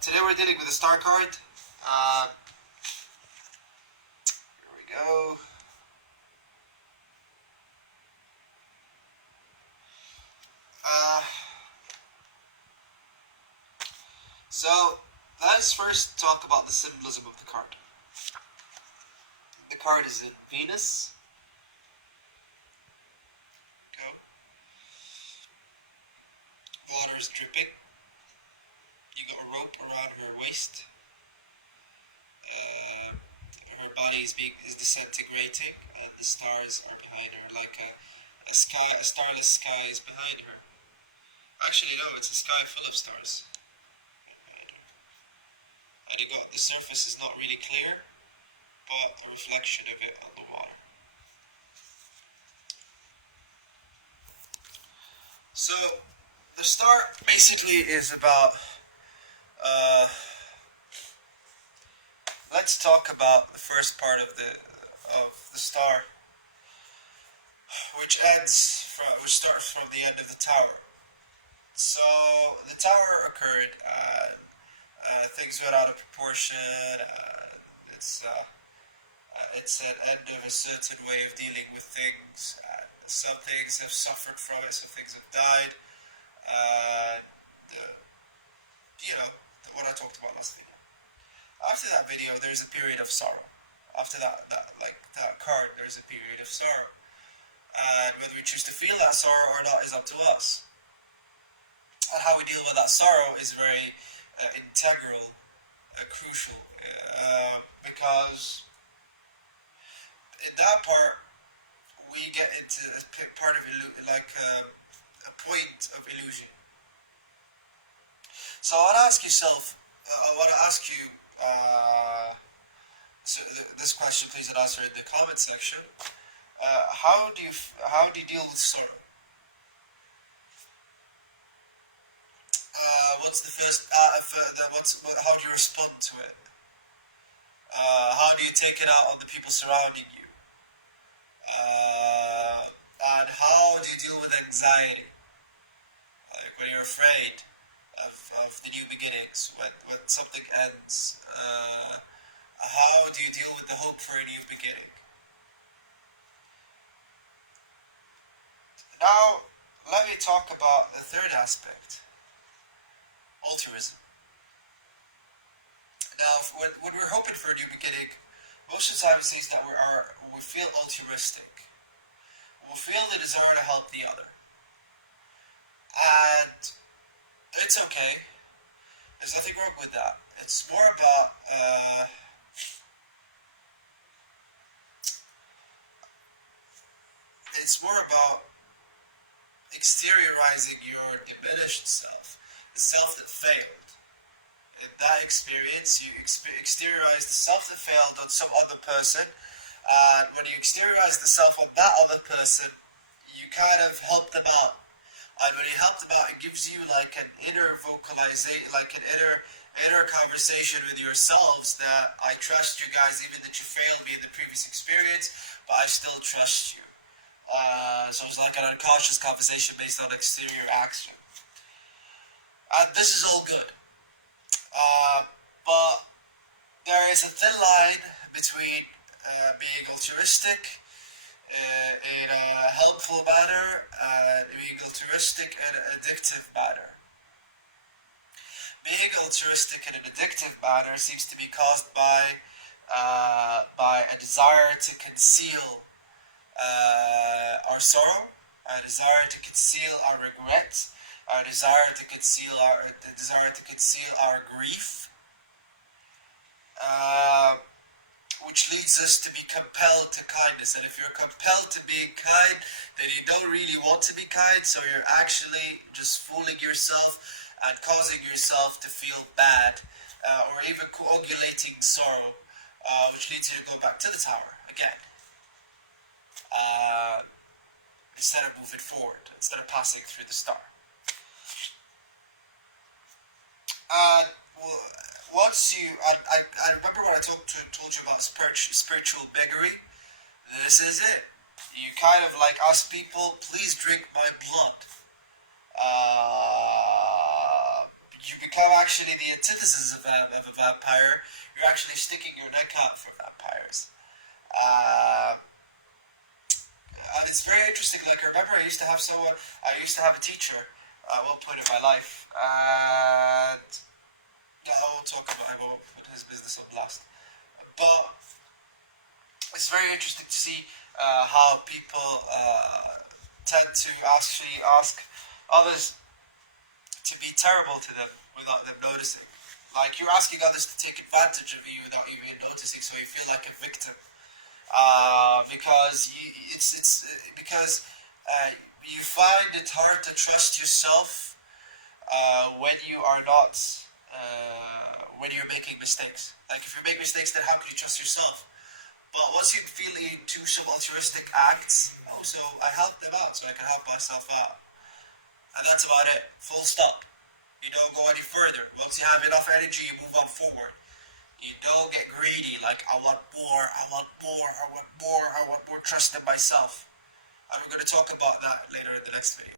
Today we're dealing with a star card. Here we go. So let's first talk about the symbolism of the card. The card is in Venus. Go. Water is dripping. You got a rope around her waist. Her body is disintegrating, and the stars are behind her, like a starless sky is behind her. Actually, no, it's a sky full of stars behind her. And the surface is not really clear, but a reflection of it on the water. So the star basically is about. Let's talk about the first part of the star, which starts from the end of the tower. So the tower occurred, and things went out of proportion. It's an end of a certain way of dealing with things. Some things have suffered from it. Some things have died. What I talked about last video. After that video, there's a period of sorrow. After that card, there's a period of sorrow. And whether we choose to feel that sorrow or not is up to us. And how we deal with that sorrow is very integral, crucial, because in that part we get into a part of a point of illusion. So I want to ask you. This question, please answer in the comment section. How do you deal with sorrow? What's the first? How do you respond to it? How do you take it out on the people surrounding you? And how do you deal with anxiety? Like when you're afraid of the new beginnings, when something ends. How do you deal with the hope for a new beginning? Now, let me talk about the third aspect. Altruism. Now, when we're hoping for a new beginning, most of the time it seems that we feel altruistic. We feel the desire to help the other. And it's okay. There's nothing wrong with that. It's more about exteriorizing your diminished self, the self that failed. In that experience, you exteriorize the self that failed on some other person, and when you exteriorize the self on that other person, you kind of help them out. And when you help them out, it gives you like an inner vocalization, like an inner conversation with yourselves that I trust you guys, even that you failed me in the previous experience, but I still trust you. So it's like an unconscious conversation based on exterior action. And this is all good. But there is a thin line between being altruistic in a helpful manner and being altruistic in an addictive manner. Being altruistic in an addictive manner seems to be caused by a desire to conceal our sorrow, a desire to conceal our regret, a desire to conceal our grief, which leads us to be compelled to kindness. And if you're compelled to be kind, then you don't really want to be kind, so you're actually just fooling yourself and causing yourself to feel bad, or even coagulating sorrow, which leads you to go back to the tower again. Instead of moving forward, instead of passing through the star. I remember when I told you about spiritual beggary. This is it. You kind of like ask people, please drink my blood. You become actually the antithesis of a vampire. You're actually sticking your neck out for vampires. And it's very interesting. Like, I remember I used to have a teacher at one point in my life, and yeah, I won't talk about him. I won't put his business on blast. But it's very interesting to see how people tend to actually ask others to be terrible to them without them noticing. Like, you're asking others to take advantage of you without even noticing, so you feel like a victim. Because you find it hard to trust yourself when you are not when you're making mistakes. Like, if you make mistakes, then how can you trust yourself? But once you feel into some altruistic acts, so I help them out, so I can help myself out, and that's about it. Full stop. You don't go any further. Once you have enough energy, you move on forward. You don't get greedy, like, I want more, I want more, I want more, I want more trust in myself. And we're going to talk about that later in the next video.